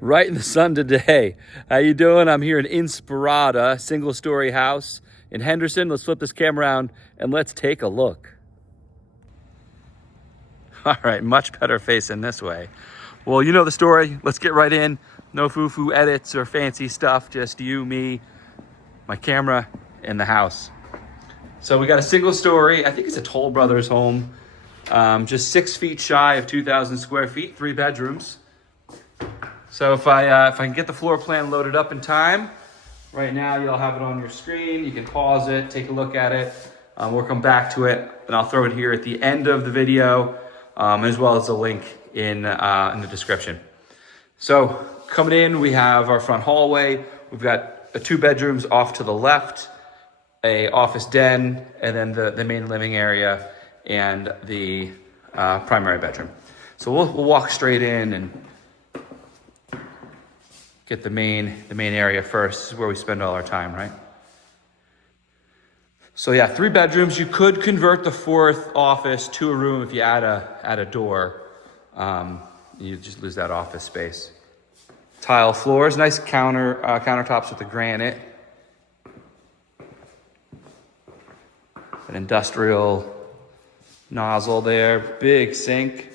Right in the sun today. How you doing? I'm here in Inspirada, single-story house in Henderson. Let's flip this camera around and let's take a look. All right, much better facing this way. Well, you know the story. Let's get right in. No foo-foo edits or fancy stuff. Just you, me, my camera, and the house. So we got a single story. I think it's a Toll Brothers home. Just 6 feet shy of 2,000 square feet, 3 bedrooms. So if I can get the floor plan loaded up in time, right now you'll have it on your screen. You can pause it, take a look at it. We'll come back to it, and I'll throw it here at the end of the video, as well as a link in the description. So coming in, we have our front hallway. We've got 2 bedrooms off to the left, a office den, and then the main living area and the primary bedroom. So we'll walk straight in and get the main area first. This is where we spend all our time, right? So yeah, 3 bedrooms. You could convert the 4th office to a room if you add a door. You just lose that office space. Tile floors, nice countertops with the granite. An industrial nozzle there, big sink.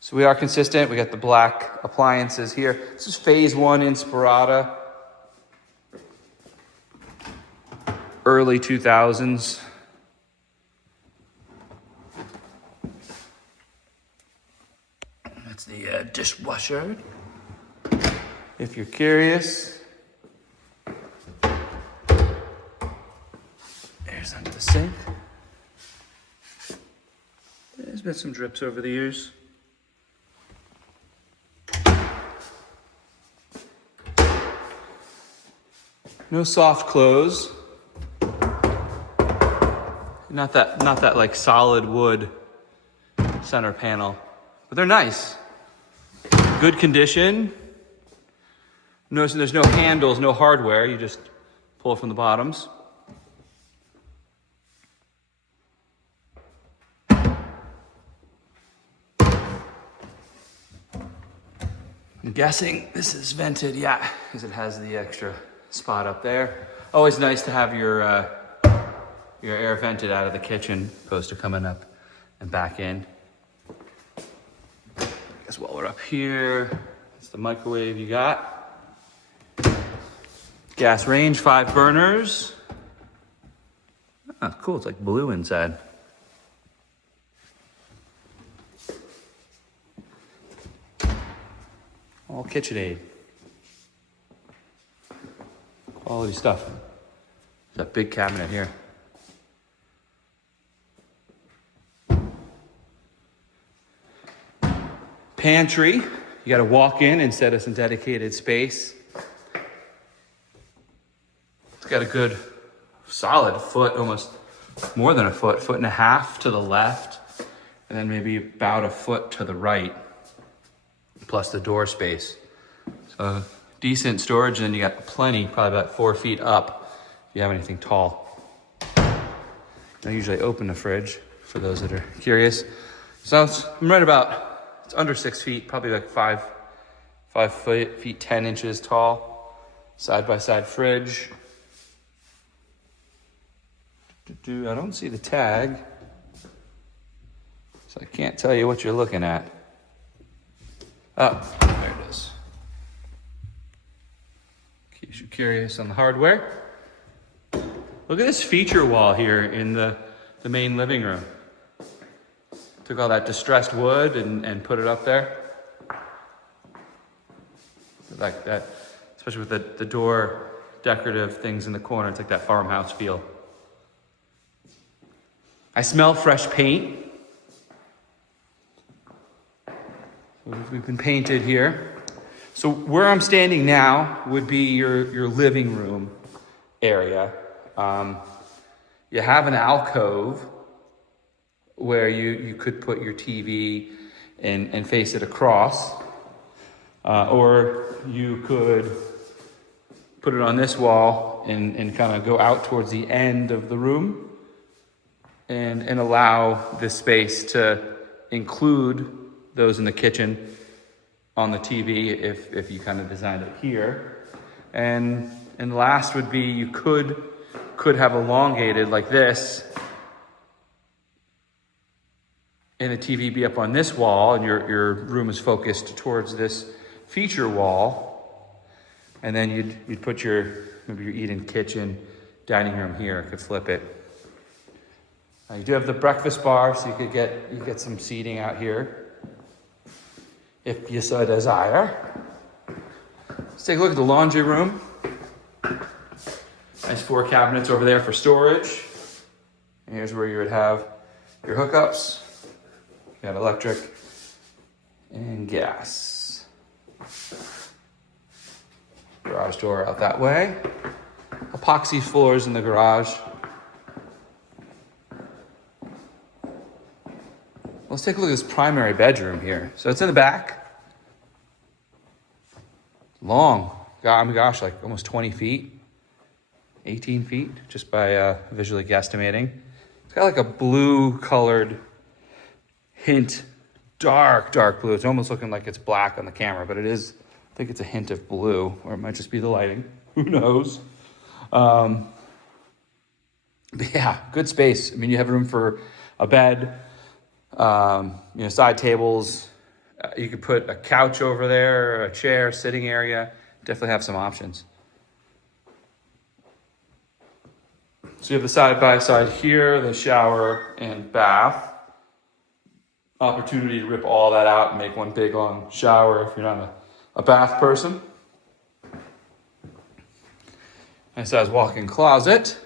So we are consistent. We got the black appliances here. This is phase 1 Inspirada. Early 2000s. That's the dishwasher, if you're curious. There's under the sink. There's been some drips over the years. No soft close. Not that like solid wood center panel, but they're nice. Good condition. Notice there's no handles, no hardware. You just pull from the bottoms. I'm guessing this is vented, yeah, because it has the extra spot up there. Always nice to have your air vented out of the kitchen, opposed to coming up and back in. I guess while we're up here, it's the microwave you got. Gas range, 5 burners. Oh, cool, it's like blue inside. All KitchenAid. Quality stuff. There's that big cabinet here. Pantry. You got to walk in instead of some dedicated space. It's got a good solid foot, almost more than a foot and a half to the left, and then maybe about a foot to the right, plus the door space. So decent storage, and then you got plenty, probably about 4 feet up if you have anything tall. I usually open the fridge for those that are curious. So I'm right about, it's under 6 feet, probably like 5 feet 10 inches tall. Side-by-side fridge. I don't see the tag, so I can't tell you what you're looking at. Oh, there it is. In case you're curious on the hardware. Look at this feature wall here in the main living room. Took all that distressed wood and put it up there. Like that, especially with the door decorative things in the corner. It's like that farmhouse feel. I smell fresh paint. We've been painted here. So where I'm standing now would be your living room area. You have an alcove where you could put your TV and face it across. Or you could put it on this wall and kind of go out towards the end of the room and allow this space to include those in the kitchen on the TV if you kind of designed it here. And last would be you could have elongated like this, and the TV be up on this wall, and your room is focused towards this feature wall. And then you'd put maybe your eat-in kitchen, dining room here. Could flip it. You do have the breakfast bar, so you get some seating out here if you so desire. Let's take a look at the laundry room. Nice 4 cabinets over there for storage. And here's where you would have your hookups. You got electric and gas. Garage door out that way. Epoxy floors in the garage. Let's take a look at this primary bedroom here. So it's in the back. Long. Oh my gosh, like almost 20 feet. 18 feet, just by visually guesstimating. It's got like a blue colored hint, dark blue. It's almost looking like it's black on the camera, but it is, I think it's a hint of blue, or it might just be the lighting. Who knows? But yeah, good space. I mean, you have room for a bed, side tables. You could put a couch over there, a chair, sitting area. Definitely have some options. So you have the side-by-side here, the shower and bath. Opportunity to rip all that out and make one big long shower if you're not a bath person. Nice size walk-in closet.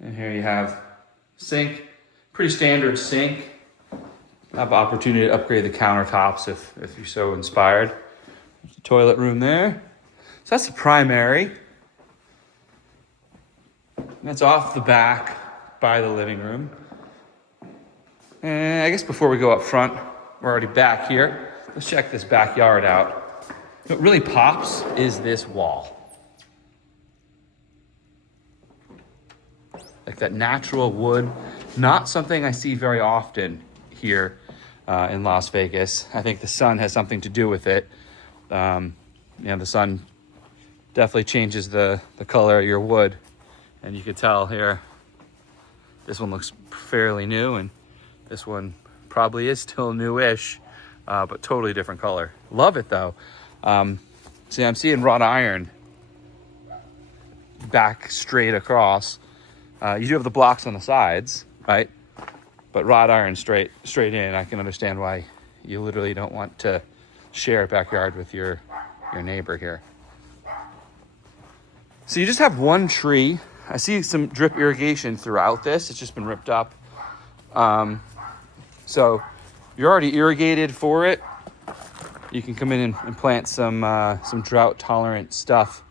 And here you have sink, pretty standard sink. Have opportunity to upgrade the countertops if you're so inspired. There's the toilet room there. So that's the primary. And that's off the back by the living room. And I guess before we go up front, we're already back here. Let's check this backyard out. What really pops is this wall. Like that natural wood, not something I see very often here in Las Vegas. I think the sun has something to do with it. The sun definitely changes the color of your wood. And you could tell here, this one looks fairly new, and this one probably is still newish, but totally different color. Love it though. See, I'm seeing wrought iron back straight across. You do have the blocks on the sides, right? But wrought iron straight in. I can understand why you literally don't want to share a backyard with your neighbor here. So you just have one tree. I see some drip irrigation throughout this. It's just been ripped up. So you're already irrigated for it. You can come in and plant some drought tolerant stuff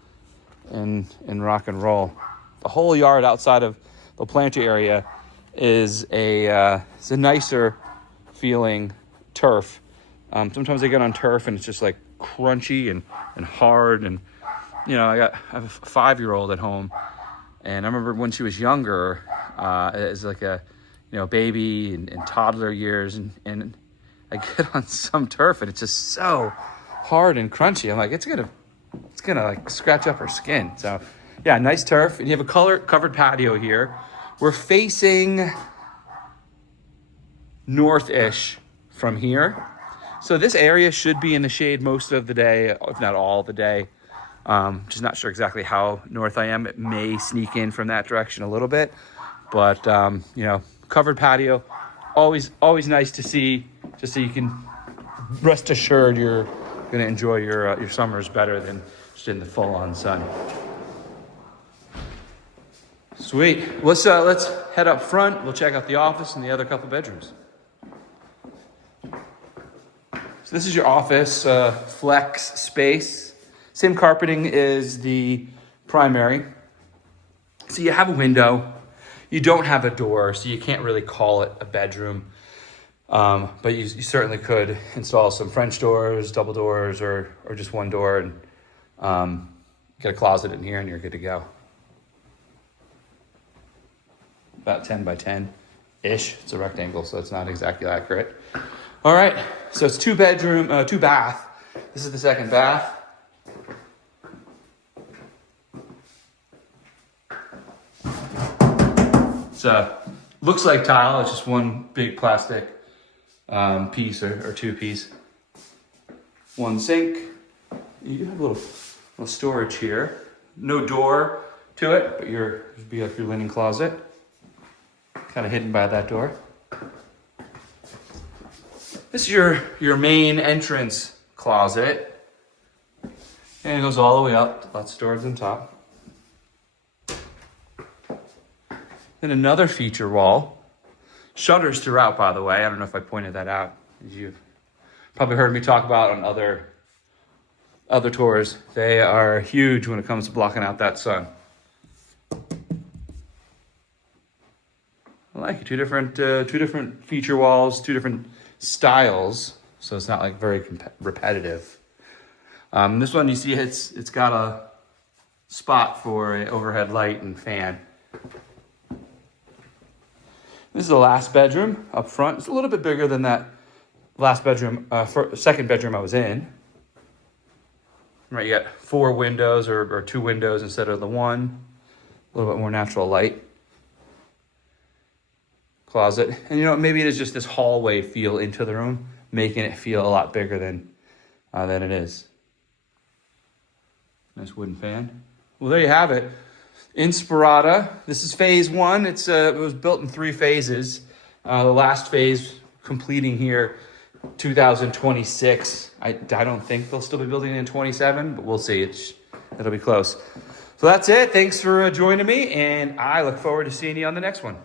and rock and roll. The whole yard outside of the pantry area is it's a nicer feeling turf. Sometimes I get on turf and it's just like crunchy and hard, and I have a 5-year-old at home, and I remember when she was younger, as like a baby and toddler years, and I get on some turf and it's just so hard and crunchy. I'm like, it's gonna like scratch up her skin. So yeah, nice turf. And you have a covered patio here. We're facing north-ish from here. So this area should be in the shade most of the day, if not all the day. Just not sure exactly how north I am. It may sneak in from that direction a little bit, but covered patio, always nice to see, just so you can rest assured you're going to enjoy your summers better than just in the full-on sun. Sweet. Let's head up front. We'll check out the office and the other couple bedrooms. So this is your office, flex space. Same carpeting as the primary. So you have a window. You don't have a door, so you can't really call it a bedroom. But you certainly could install some French doors, double doors, or just one door, and get a closet in here, and you're good to go. About 10 by 10 It's a rectangle, so it's not exactly accurate. All right, so it's 2-bedroom, 2-bath. This is the second bath. So looks like tile. It's just one big plastic piece or 2-piece. One sink. You do have a little storage here. No door to it, but it'd be like your linen closet. Kind of hidden by that door. This is your main entrance closet. And it goes all the way up. Lots of storage on top. Then another feature wall. Shutters throughout, by the way. I don't know if I pointed that out. You've probably heard me talk about on other tours. They are huge when it comes to blocking out that sun. I like it. Two different feature walls, 2 different styles, so it's not like very repetitive. This one, you see, it's got a spot for an overhead light and fan. This is the last bedroom up front. It's a little bit bigger than that last bedroom, second bedroom I was in. Right, you got 4 windows or 2 windows instead of the 1. A little bit more natural light. Closet. And maybe it is just this hallway feel into the room, making it feel a lot bigger than it is. Nice wooden fan. Well, there you have it. Inspirada. This is phase 1. It was built in 3 phases. The last phase completing here 2026. I don't think they'll still be building it in 27, but we'll see. It'll be close. So that's it. Thanks for joining me, and I look forward to seeing you on the next one.